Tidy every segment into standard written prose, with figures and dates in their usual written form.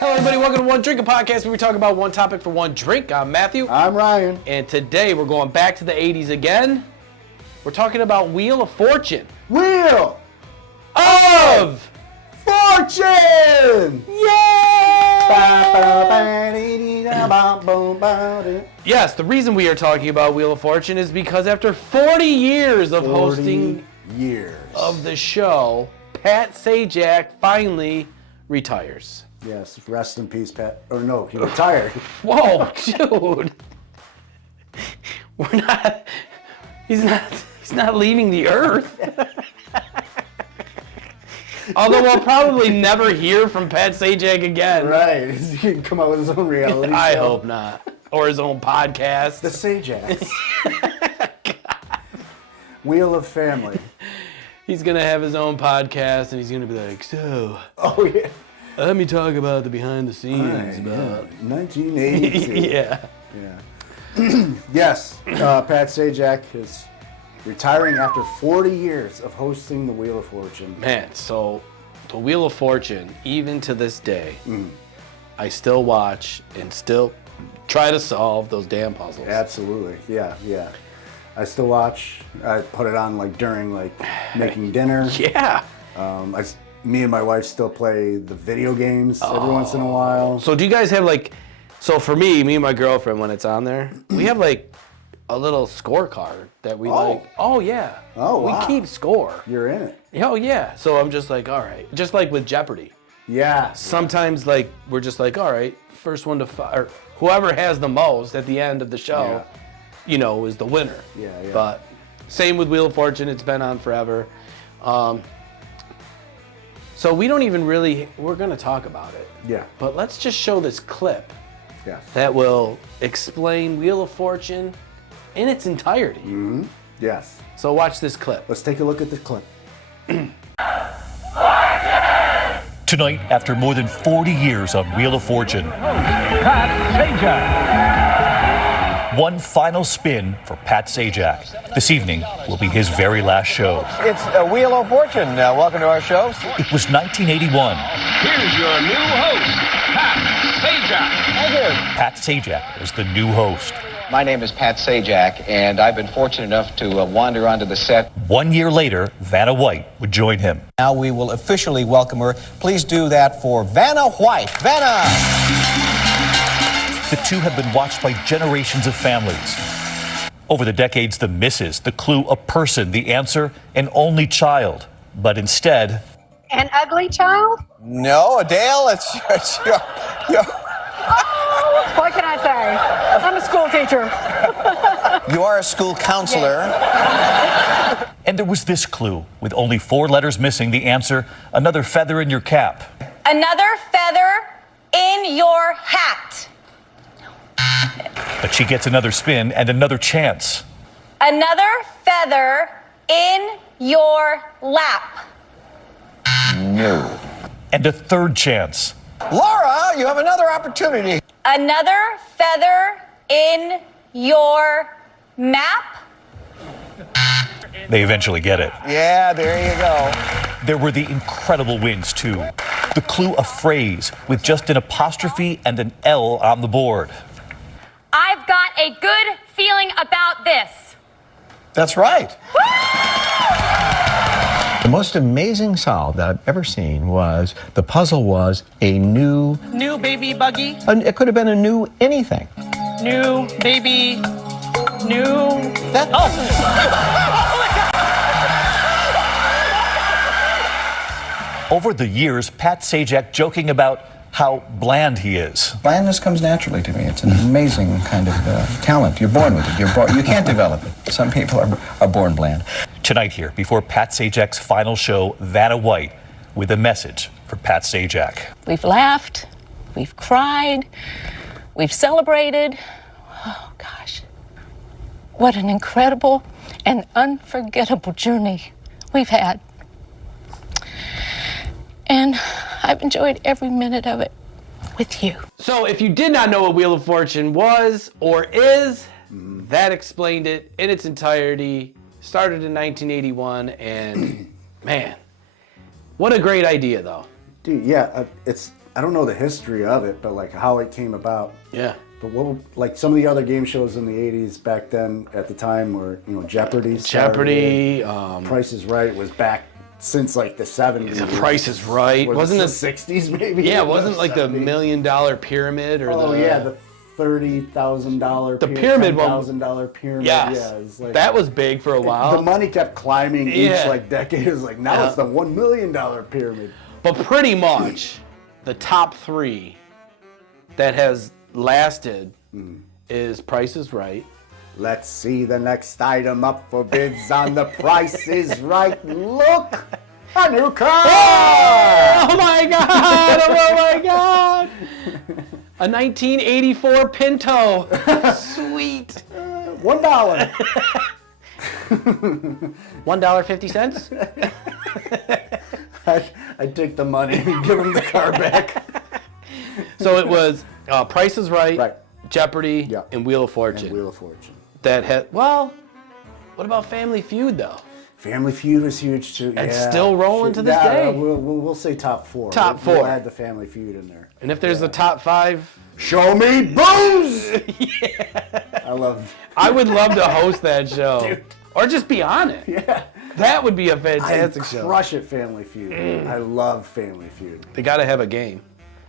Hello, everybody. Welcome to One Drink, a podcast where we talk about one topic for one drink. I'm Matthew. I'm Ryan. And today we're going back to the 80s again. We're talking about Wheel of Fortune. Wheel of Fortune! Yay! Yes, the reason we are talking about Wheel of Fortune is because after 40 years of hosting of the show, Pat Sajak finally retires. Yes, rest in peace, Pat. Or no, he retired. Whoa, dude. He's not leaving the earth. Although we'll probably never hear from Pat Sajak again. Right. He can come out with his own reality show. I hope not. Or his own podcast. The Sajaks. Wheel of Family. He's going to have his own podcast, and he's going to be like, so... Oh, yeah. Let me talk about the behind the scenes about 1982. Yeah. Yes, Pat Sajak is retiring after 40 years of hosting the Wheel of Fortune. Man, so the Wheel of Fortune, even to this day, I still watch and still try to solve those damn puzzles. Absolutely, yeah. I still watch. I put it on like during like making dinner. Yeah. Me and my wife still play the video games every once in a while. So do you guys have like, so for me and my girlfriend, when it's on there, we have like a little scorecard that we like. Oh, yeah. Oh, wow. We keep score. You're in it. Oh, yeah. So I'm just like, all right. Just like with Jeopardy. Yeah. Sometimes like, we're just like, all right, first one to or whoever has the most at the end of the show, you know, is the winner. Yeah. But same with Wheel of Fortune. It's been on forever. So we don't even really, we're going to talk about it. Yeah. But let's just show this clip Yes. that will explain Wheel of Fortune in its entirety. Mm-hmm. Yes. So watch this clip. Let's take a look at the clip. Tonight, after more than 40 years on Wheel of Fortune, Pat Sajak. One final spin for Pat Sajak. This evening will be his very last show. It's a Wheel of Fortune. Welcome to our show. It was 1981. Here's your new host, Pat Sajak. Thank you. Pat Sajak is the new host. My name is Pat Sajak, and I've been fortunate enough to wander onto the set. 1 year later, Vanna White would join him. Now we will officially welcome her. Please do that for Vanna White. Vanna! The two have been watched by generations of families. Over the decades, the misses, the clue, a person, the answer, an only child. But instead... An ugly child? No, Adele, it's your... What can I say? I'm a school teacher. You are a school counselor. Yes. And there was this clue, with only 4 letters missing, the answer, another feather in your cap. Another feather in your hat. But she gets another spin and another chance. Another feather in your lap. No. And a third chance. Laura, you have another opportunity. Another feather in your map. They eventually get it. Yeah, there you go. There were the incredible wins, too. The clue, a phrase with just an apostrophe and an L on the board. I've got a good feeling about this. That's right. The most amazing solve that I've ever seen was, the puzzle was a new baby buggy. It could have been a new anything. New baby, new... Over the years, Pat Sajak joking about how bland he is. Blandness comes naturally to me. It's an amazing kind of talent. You're born with it. You can't develop it. Some people are born bland. Tonight here, before Pat Sajak's final show, Vanna White, with a message for Pat Sajak. We've laughed, we've cried, we've celebrated. Oh, gosh. What an incredible and unforgettable journey we've had. And I've enjoyed every minute of it with you. So if you did not know what Wheel of Fortune was or is, that explained it in its entirety. Started in 1981, and man, what a great idea, though. Dude, yeah, it's I don't know the history of it, but like how it came about. Yeah. But what, like some of the other game shows in the 80s back then at the time were, Jeopardy. Jeopardy. Price is Right was back since like the 70s. The Price is Right. Wasn't it the 60s maybe? Yeah, wasn't like the $1 million pyramid or the $30,000 the pyramid one. $1,000 pyramid. Yes. Yeah, it was like, that was big for a while. The money kept climbing each like decade. It was like now it's the $1 million pyramid. But pretty much the top 3 that has lasted is Price is Right. Let's see the next item up for bids on the Price is Right. Look, a new car! Oh my God! Oh my God! A 1984 Pinto. Sweet. $1. $1.50? I'd take the money and give him the car back. So it was Price is Right, Jeopardy, Yeah. and Wheel of Fortune. And Wheel of Fortune. That had, well, what about Family Feud though? Family Feud was huge too. It's still rolling to this day. We'll say top 4. Top 4. We'll add the Family Feud in there. And if there's the top 5, show me booze! I would love to host that show. Dude. Or just be on it. Yeah. That would be a fantastic I show. crush it, Family Feud. I love Family Feud. They got to have a game.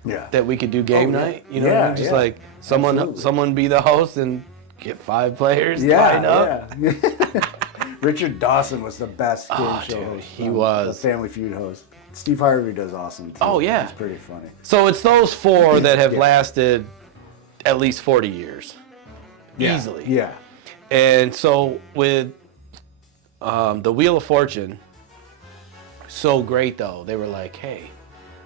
Yeah. That we could do game night. You know what I mean? Just like someone be the host and get 5 players lined up. Yeah. Richard Dawson was the best game show host. He was. The Family Feud host. Steve Harvey does awesome too. Oh, yeah. He's pretty funny. So it's those 4 that have lasted at least 40 years. Easily. Yeah. And so with the Wheel of Fortune, so great though. They were like, hey,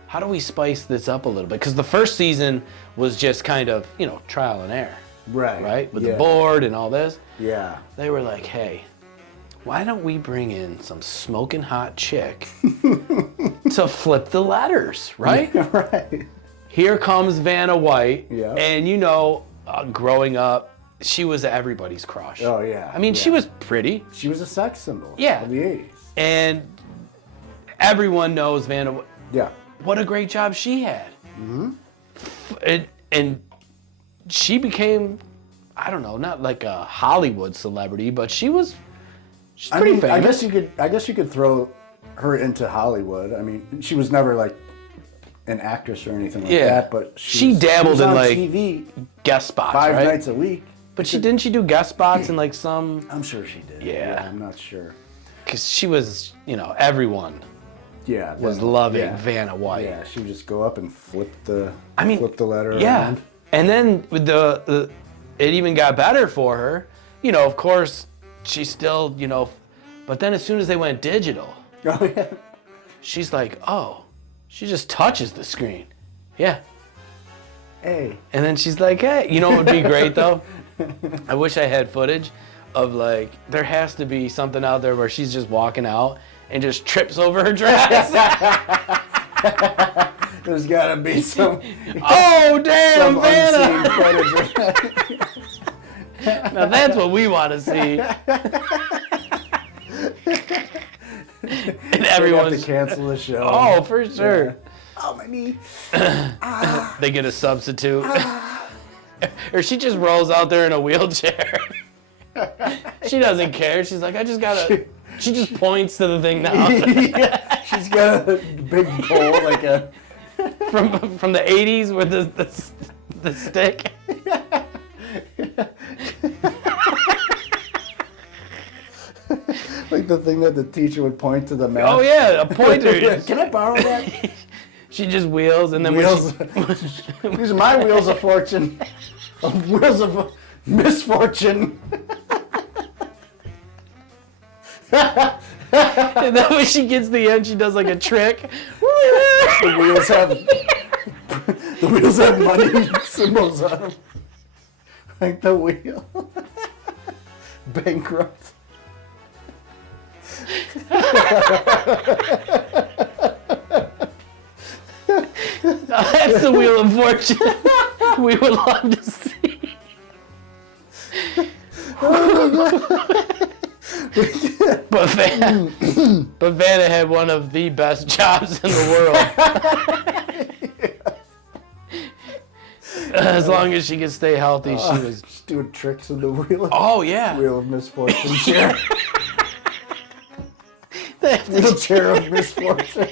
how do we spice this up a little bit? Because the first season was just kind of, trial and error. Right. With the board and all this. Yeah. They were like, hey, why don't we bring in some smoking hot chick to flip the letters, right? Right. Here comes Vanna White. Yeah. And growing up, she was everybody's crush. Oh, yeah. I mean, she was pretty. She was a sex symbol of the 80s. And everyone knows Vanna White. Yeah. What a great job she had. Mm-hmm. And she became, I don't know, not like a Hollywood celebrity, but she's pretty famous. I guess you could throw her into Hollywood. I mean, she was never like an actress or anything like that, but she dabbled in on like TV guest spots, 5 right? nights a week. But didn't she do guest spots in like some? I'm sure she did. Yeah. I'm not sure. Because she was, everyone was loving Vanna White. Yeah, she would just go up and flip the letter Yeah. around. And then with it even got better for her. Of course, she still, but then as soon as they went digital, she's like, oh, she just touches the screen. Yeah. Hey. And then she's like, hey, what would be great though? I wish I had footage of like, there has to be something out there where she's just walking out and just trips over her dress. There's gotta be some. Oh damn, some Vanna! unseen footage. Now that's what we want to see. And everyone have to cancel the show. Oh, for sure. Yeah. Oh, my knee. They get a substitute. Or she just rolls out there in a wheelchair. She doesn't care. She's like, I just gotta. She just points to the thing now. Yeah, she's got a big pole like a. From the 80s with the stick. Like the thing that the teacher would point to the map. Oh yeah, a pointer. Can I borrow that? She just wheels and then wheels. These are my wheels of fortune. Wheels of misfortune. And then when she gets to the end, she does like a trick. The wheels have money symbols on them. Like the wheel. Bankrupt. That's the Wheel of Fortune we would love to see. But Vanna had one of the best jobs in the world. As long as she can stay healthy, she was just doing tricks with the wheel. Oh yeah, Wheel of Misfortune chair. The chair of misfortune.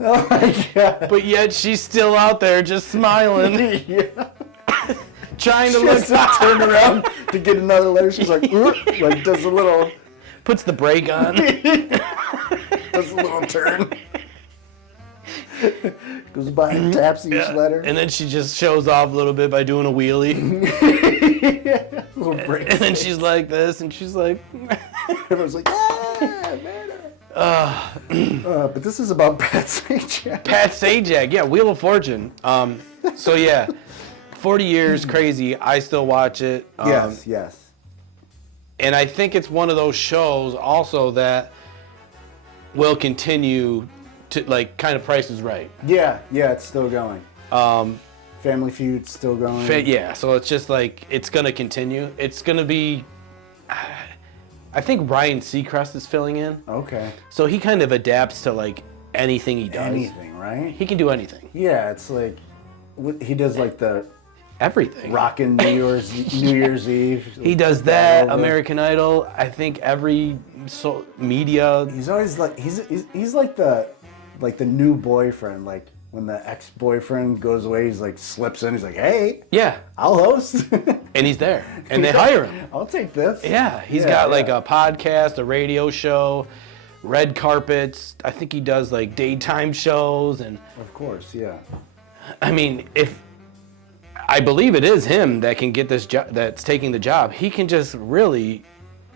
Oh my God! But yet she's still out there, just smiling, Yeah. trying to She has look. to turn around to get another letter. She's like, like does a little, Puts the brake on. does a little turn. Goes by and taps each letter. And then she just shows off a little bit by doing a wheelie. Little break. And then she's like this, and she's like, Everyone's like, yeah, man. But this is about Pat Sajak. Pat Sajak, yeah, Wheel of Fortune. So yeah, 40 years, crazy. I still watch it. Yes. And I think it's one of those shows also that will continue to, like, kind of Price is Right. Yeah, it's still going. Family Feud still going. Yeah, so it's just like, it's going to continue. It's going to be, I think Ryan Seacrest is filling in. Okay. So he kind of adapts to, like, anything he does. Anything, right? He can do anything. Yeah, it's like, he does like the Everything. rockin' New Year's Eve. He does that, American Idol. I think every media. He's always like, he's like the new boyfriend, like when the ex-boyfriend goes away, he's like slips in, he's like, hey, Yeah, I'll host. and he's there, and they hire him. I'll take this. Yeah, he's got like a podcast, a radio show, red carpets. I think he does like daytime shows, and Of course, yeah. I mean, if I believe it is him that can get this job, that's taking the job, he can just really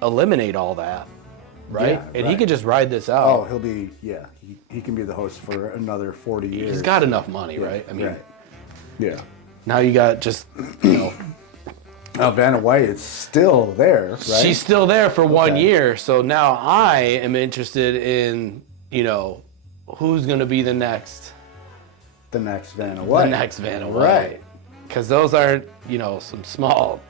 eliminate all that, right? Yeah, and he right. could just ride this out. Oh, he'll be, he can be the host for another 40 years. He's got enough money, right? I mean, Right. Yeah. now you got just, Now, Vanna White is still there, right? she's still there for 1 year. So now I am interested in, who's going to be the next Vanna White. The next Vanna White. Right. Because those aren't, some small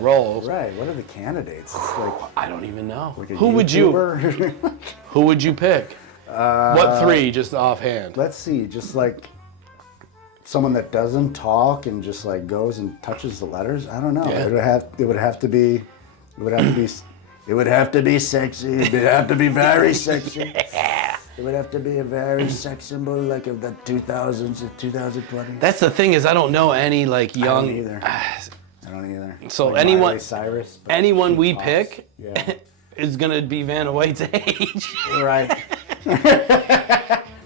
roles. Right. What are the candidates? It's like, I don't even know. like a Who would you YouTuber? Who would you pick? What three, just offhand? Let's see. Just like someone that doesn't talk and just like goes and touches the letters. I don't know. Yeah. It would have to be sexy. It would have to be very sexy. It would have to be a very sex symbol, like of the 2000s to 2020. That's the thing, is I don't know any like young. I don't either. So Like anyone, Miley Cyrus, but anyone she we talks. pick Yeah. is gonna be Vanna White's age. Right.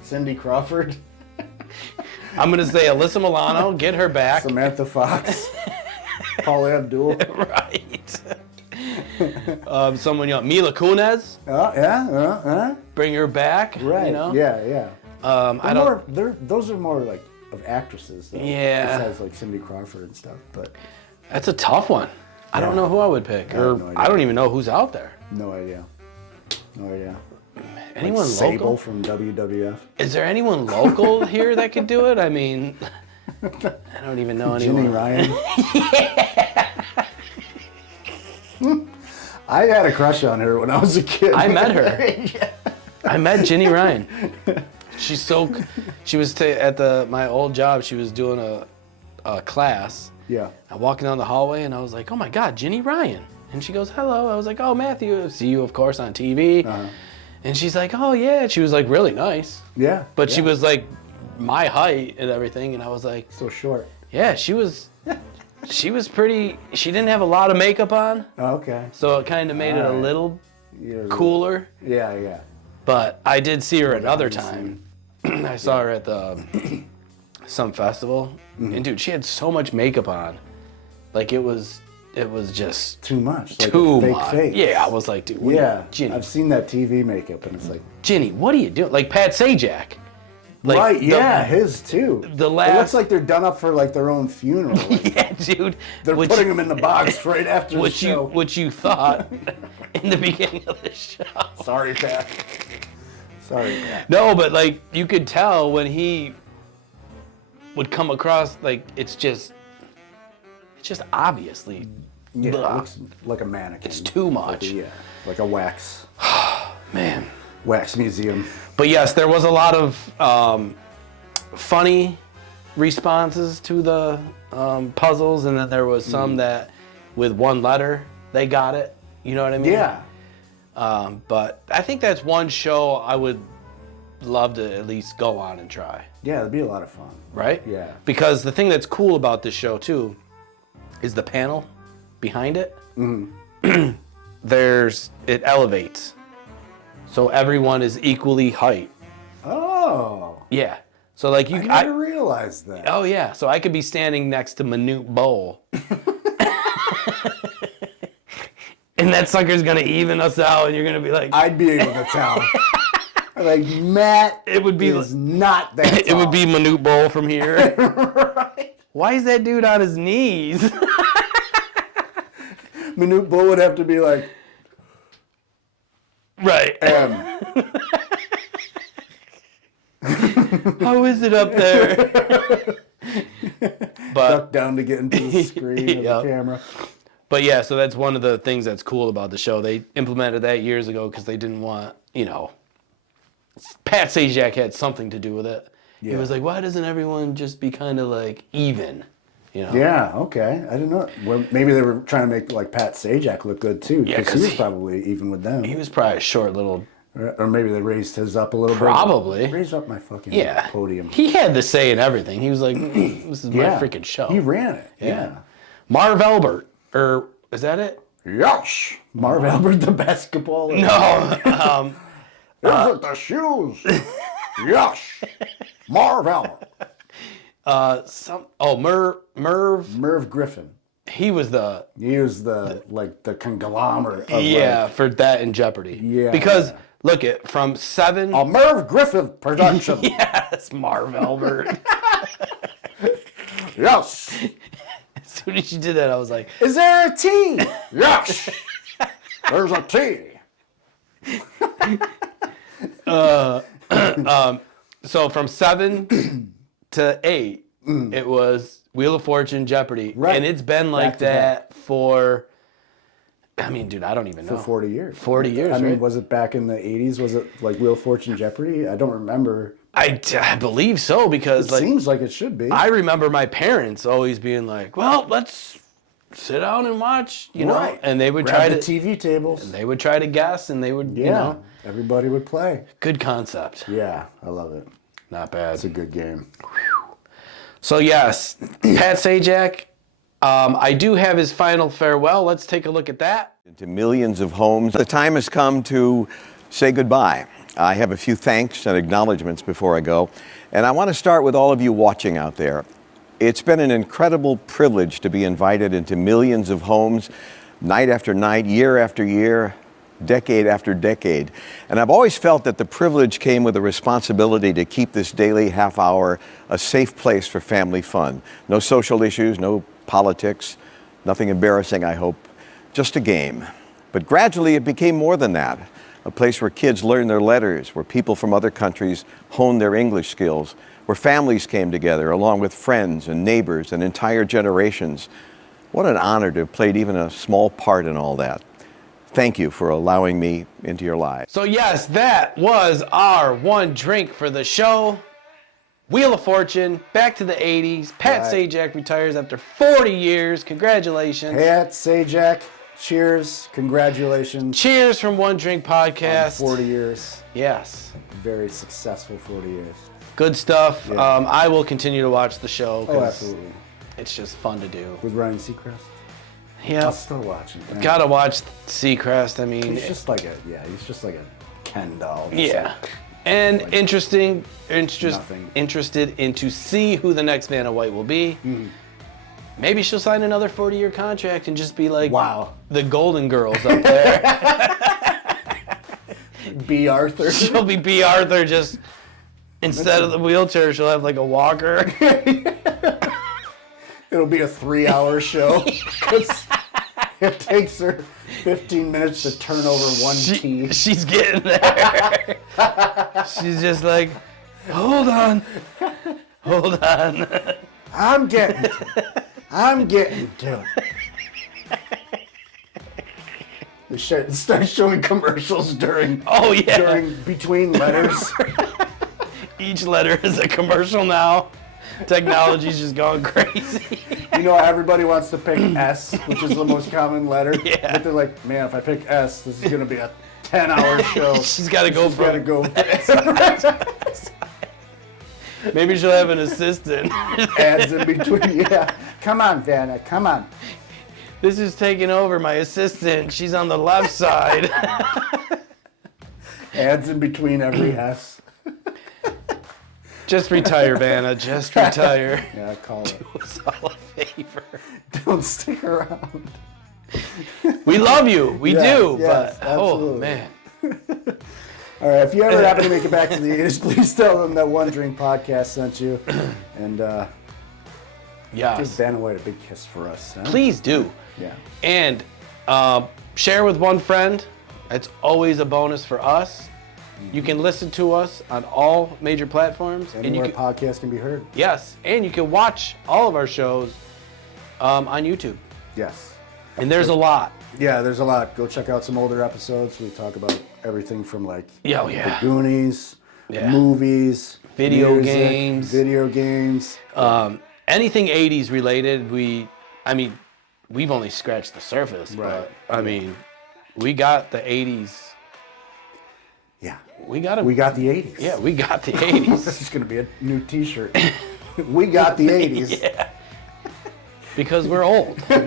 Cindy Crawford, I'm gonna say Alyssa Milano, get her back. Samantha Fox, Paula Abdul. Right. Someone young, Mila Kunis, Oh yeah. bring her back. Right. Yeah. I don't. Those are more like of actresses. Though, Yeah. Besides like Cindy Crawford and stuff, but That's a tough one. I don't know who I would pick, I have no idea. I don't even know who's out there. no idea. Anyone like Sable local? from WWF. Is there anyone local here that could do it? I mean, I don't even know anyone. Ginny Ryan. I had a crush on her when I was a kid. I met her. I met Ginny Ryan. She was at my old job. She was doing a class. Yeah. I'm walking down the hallway and I was like, oh my God, Ginny Ryan. And she goes, hello. I was like, oh, Matthew. See you, of course, on TV. Uh-huh. And she's like, oh yeah. She was like really nice. Yeah. But she was like my height and everything. And I was like, so short. yeah, she was pretty. She didn't have a lot of makeup on. Oh, okay. So it kind of made it a little Yeah, cooler. Yeah. But I did see her another time. I saw her at some festival. Mm-hmm. And dude, she had so much makeup on. Like it was just Too much. Like too a fake much. face. Yeah, I was like, dude, what Yeah. Ginny, I've seen that TV makeup and it's like. Ginny, what are you doing? Like Pat Sajak. Like right, the- yeah, his too. the It last- looks like they're done up for like their own funeral. Like, Yeah, dude. they're putting him in the box right after the show. What you thought in the beginning of the show. Sorry, Pat. Sorry, Pat. No, but like you could tell when he would come across, like it's just obviously Yeah, it ugh, looks like a mannequin. it's too much. Yeah, like a wax Man. museum. But yes, there was a lot of funny responses to the puzzles, and then there was some that with one letter they got it. You know what I mean? Yeah. But I think that's one show I would love to at least go on and try. Yeah, it'd be a lot of fun. Right? Yeah. Because the thing that's cool about this show too is the panel behind it. Mm-hmm. It elevates, so everyone is equally height. Oh. Yeah. So like you, I never realized that. Oh yeah. So I could be standing next to Manute Bowl. And that sucker's gonna even us out, and you're gonna be like, I'd be able to tell. Like Matt, it would be is not that. It would be Manute Bowl from here. Right. Why is that dude on his knees? Manute Bowl would have to be like, right. How is it up there? But duck down to get into the screen of the camera. But yeah, so that's one of the things that's cool about the show. They implemented that years ago because they didn't want, Pat Sajak had something to do with it. Yeah. He was like, why doesn't everyone just be kind of like even? Yeah, okay. I didn't know. Well, maybe they were trying to make like Pat Sajak look good too, because he was probably even with them. He was probably a short little. Or maybe they raised his up a little bit. Probably. Raise up my fucking podium. He had the say in everything. He was like, this is my freaking show. He ran it. Yeah. Marv Albert. Or is that it? Yes. Marv Albert, the basketball. No. Is it the shoes? Yes. Marv Albert. Merv Griffin. He was the conglomerate of for that in Jeopardy. Yeah. Because look it from 7 a Merv Griffin production. Yes, Marv Albert. Yes. As soon as you did that, I was like, is there a T? Yes. There's a T. So from 7 to 8, it was Wheel of Fortune, Jeopardy. Right. And it's been like that for, I mean, dude, I don't even know. For 40 years. 40 years, I mean, right? was it back in the 80s? Was it like Wheel of Fortune, Jeopardy? I don't remember. I believe so, because it seems like it should be. I remember my parents always being like, well, let's sit down and watch, you know, and they would grab the TV tables. And they would try to guess, and they would, you know. Everybody would play. Good concept. Yeah, I love it. Not bad. It's a good game. So yes, Pat Sajak, I do have his final farewell. Let's take a look at that. To millions of homes. The time has come to say goodbye. I have a few thanks and acknowledgments before I go. And I want to start with all of you watching out there. It's been an incredible privilege to be invited into millions of homes, night after night, year after year, decade after decade. And I've always felt that the privilege came with a responsibility to keep this daily half hour a safe place for family fun. No social issues, no politics, nothing embarrassing, I hope, just a game. But gradually it became more than that. A place where kids learn their letters, where people from other countries hone their English skills, where families came together along with friends and neighbors and entire generations. What an honor to have played even a small part in all that. Thank you for allowing me into your lives. So yes, that was our one drink for the show. Wheel of Fortune, back to the 80s. Pat Sajak retires after 40 years. Congratulations. Pat Sajak, cheers, congratulations. Cheers from One Drink Podcast. 40 years. Yes. Very successful 40 years. Good stuff. Yeah. I will continue to watch the show. Oh, absolutely. It's just fun to do. With Ryan Seacrest? Yeah. I'll still watch it. Gotta watch Seacrest. I mean, he's just like a Ken doll. Yeah. And interested in to see who the next Vanna White will be. Mm-hmm. Maybe she'll sign another 40-year contract and just be like, wow, the Golden Girls up there. B. Arthur. She'll be B. Arthur, just instead of the wheelchair, she'll have like a walker. It'll be a 3-hour show. It takes her 15 minutes to turn over one key. She's getting there. She's just like, hold on. I'm getting to it. They start showing commercials during between letters. Each letter is a commercial now. Technology's just going crazy. You know, everybody wants to pick S, which is the most common letter. Yeah. But they're like, man, if I pick S, this is going to be a 10-hour show. She's got to go for it. Maybe she'll have an assistant. Ads in between, yeah. Come on, Vanna, come on. This is taking over my assistant. She's on the left side. Ads in between every S. Just retire, Vanna. Just retire. Yeah, call it. Do us all a favor. Don't stick around. We love you. We do. Yes, but, oh, absolutely. man. All right, if you ever happen to make it back to the 80s, please tell them that One Drink Podcast sent you. And give Vanna White a big kiss for us. Huh? Please do. Yeah. And share with one friend. It's always a bonus for us. You can listen to us on all major platforms. Anywhere podcasts can be heard. Yes, and you can watch all of our shows on YouTube. Yes. And there's a lot. Yeah, there's a lot. Go check out some older episodes. We talk about everything from like the Goonies, movies, video music, games. Anything 80s related. We've only scratched the surface, right. But we got the 80s. Yeah. We got the 80s. Yeah, we got the 80s. This is going to be a new t-shirt. We got the 80s. Yeah. Because we're old. We're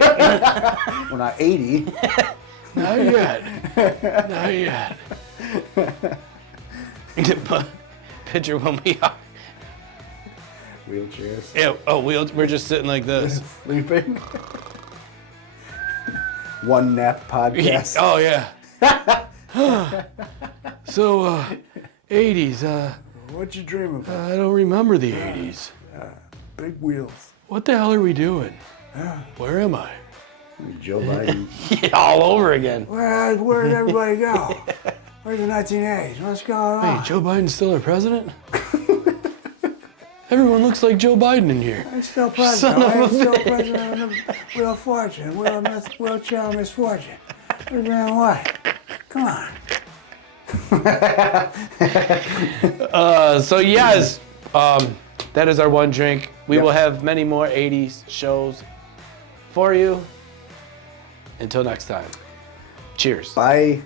not 80. Not yet. Not yet. But picture when we are. Wheelchairs. Yeah, we're just sitting like this. Sleeping. One nap podcast. Oh, yeah. So, 80s. What'd you dream of? I don't remember the 80s. Big wheels. What the hell are we doing? Where am I? Joe Biden. Yeah, all over again. Where'd everybody go? Where's the 1980s? What's going on? Wait, Joe Biden's still our president? Everyone looks like Joe Biden in here. I'm still president. I'm still president of the Wheel of Fortune. Wheelchair misfortune. Vanna White. Come on. So yes, that is our one drink. We will have many more 80s shows for you. Until next time. Cheers. Bye.